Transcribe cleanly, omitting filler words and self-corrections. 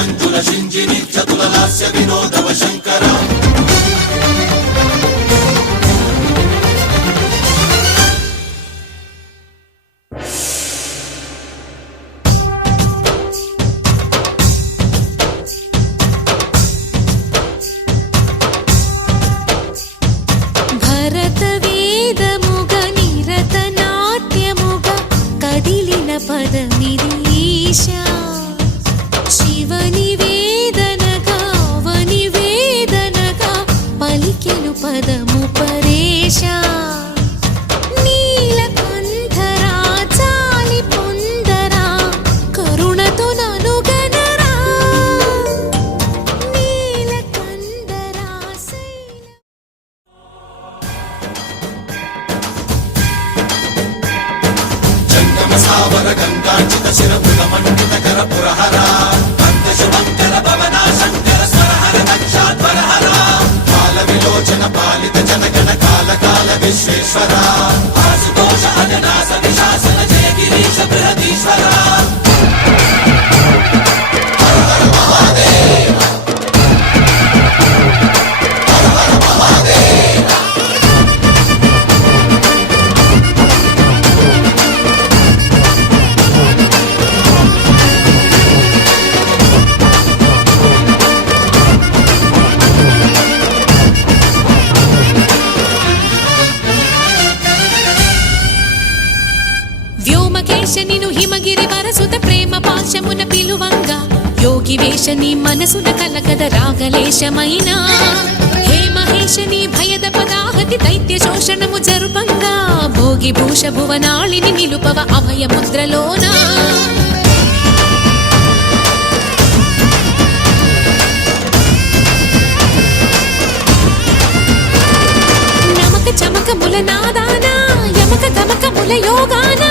మంజుల శింజిని చతుల లాస్య వినోదవ శంకర పదమిరీశా శివని వేదనగా అవని వేదనగా పలికెను పదము పరేశా నీలకంఠరా చాలి పొందరా కరుణతో ననుగనరా నీలకంఠరా సావర గంగాచిత శిరపుల మండిత కర పురహర భక్త శుభంకర భవనా శంకర స్వరహర దక్షాధ్వరహర కాల విలోచన పాలిత జనగణ కాల కాల విశ్వేశ్వర ఆశుతోష అజనాస విశాసన జయ గిరీశ బృహదీశ్వర హర హర మహాదేవ హర హర మహాదేవ వ్యోమకేశనిను హిమగిరి వరసుత ప్రేమ పాశమున పిలువంగా యోగి వేషని మనసున కలకద రాగలేశమైనా హే మహేశని భయద పదాహతి దైత్య శోషణము జరుపంగా భోగి భూష భువనాళిని నిలుపవ అభయ ముద్రలోనా నమక చమక ముల నాదానా యమక గమక ముల యోగానా